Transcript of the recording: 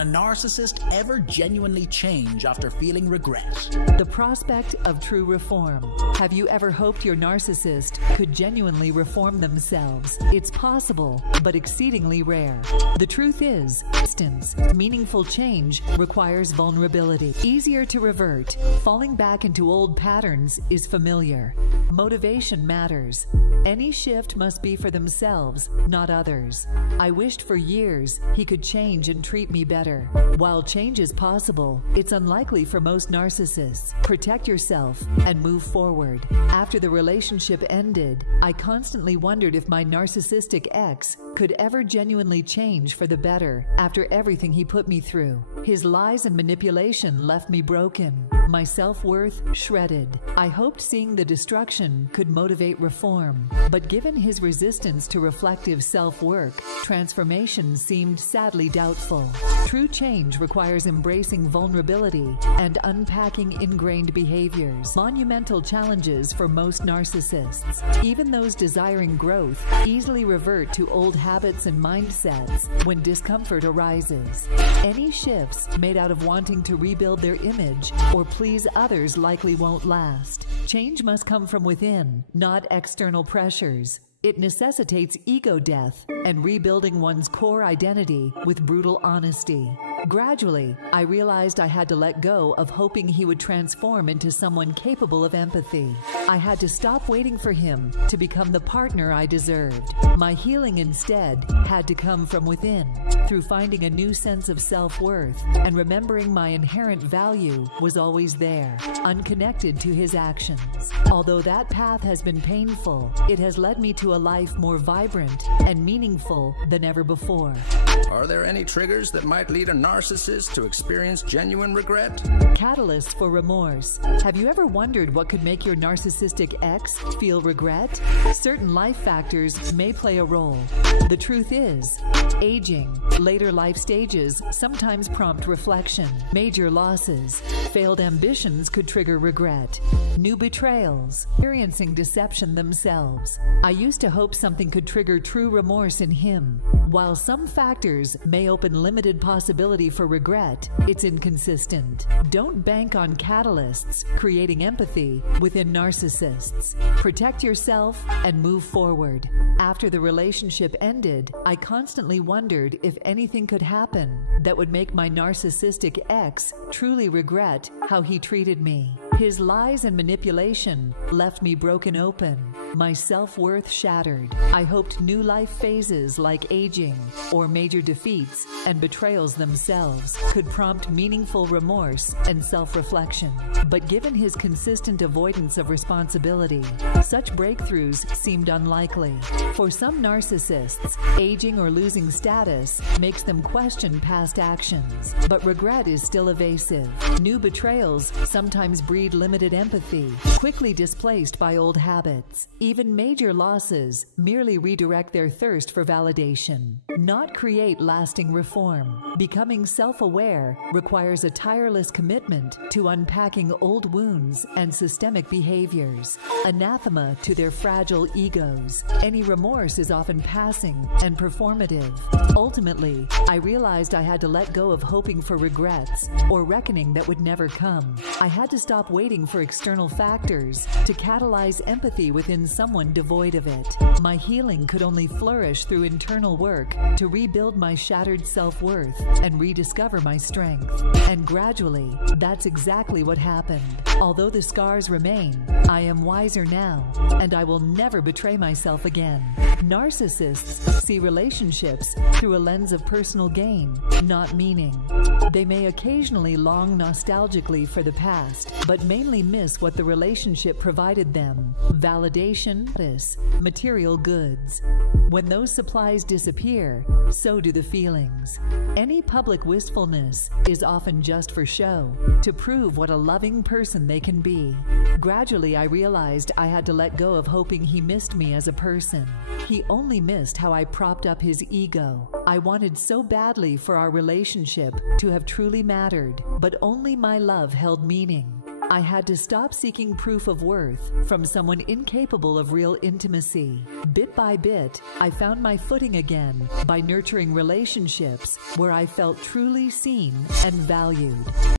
a narcissist ever genuinely change after feeling regret? The prospect of true reform. Have you ever hoped your narcissist could genuinely reform themselves? It's possible, but exceedingly rare. The truth is, meaningful change requires vulnerability. Easier to revert. Falling back into old patterns is familiar. Motivation matters. Any shift must be for themselves, not others. I wished for years he could change and treat me better. While change is possible, it's unlikely for most narcissists. Protect yourself and move forward. After the relationship ended, I constantly wondered if my narcissistic ex could ever genuinely change for the better after everything he put me through. His lies and manipulation left me broken, my self-worth shredded. I hoped seeing the destruction could motivate reform, but given his resistance to reflective self-work, transformation seemed sadly doubtful. True change requires embracing vulnerability and unpacking ingrained behaviors, monumental challenges for most narcissists. Even those desiring growth easily revert to old habits and mindsets when discomfort arises. Any shifts made out of wanting to rebuild their image or please others likely won't last. Change must come from within, not external pressures. It necessitates ego death and rebuilding one's core identity with brutal honesty. Gradually, I realized I had to let go of hoping he would transform into someone capable of empathy. I had to stop waiting for him to become the partner I deserved. My healing instead had to come from within, through finding a new sense of self-worth and remembering my inherent value was always there, unconnected to his actions. Although that path has been painful, it has led me to a life more vibrant and meaningful than ever before. Are there any triggers that might lead a narcissist to experience genuine regret? Catalysts for remorse. Have you ever wondered what could make your narcissistic ex feel regret? Certain life factors may play a role. The truth is, aging, later life stages sometimes prompt reflection. Major losses, failed ambitions could trigger regret. New betrayals, experiencing deception themselves. I used to hope something could trigger true remorse in him. While some factors may open limited possibility for regret, it's inconsistent. Don't bank on catalysts creating empathy within narcissists. Protect yourself and move forward. After the relationship ended, I constantly wondered if anything could happen that would make my narcissistic ex truly regret how he treated me. His lies and manipulation left me broken open, my self-worth shattered. I hoped new life phases like aging or major defeats and betrayals themselves could prompt meaningful remorse and self-reflection. But given his consistent avoidance of responsibility, such breakthroughs seemed unlikely. For some narcissists, aging or losing status makes them question past actions, but regret is still evasive. New betrayals sometimes breed limited empathy, quickly displaced by old habits. Even major losses merely redirect their thirst for validation, not create lasting reform. Becoming self-aware requires a tireless commitment to unpacking old wounds and systemic behaviors. Anathema to their fragile egos. Any remorse is often passing and performative. Ultimately, I realized I had to let go of hoping for regrets or reckoning that would never come. I had to stop waiting for external factors to catalyze empathy within someone devoid of it. My healing could only flourish through internal work to rebuild my shattered self-worth and rediscover my strength. And gradually, that's exactly what happened. Although the scars remain, I am wiser now, and I will never betray myself again. Narcissists see relationships through a lens of personal gain, not meaning. They may occasionally long nostalgically for the past, but mainly miss what the relationship provided them: validation, material goods. When those supplies disappear, so do the feelings. Any public wistfulness is often just for show, to prove what a loving person they can be. Gradually, I realized I had to let go of hoping he missed me as a person. He only missed how I propped up his ego. I wanted so badly for our relationship to have truly mattered, but only my love held meaning. I had to stop seeking proof of worth from someone incapable of real intimacy. Bit by bit, I found my footing again by nurturing relationships where I felt truly seen and valued.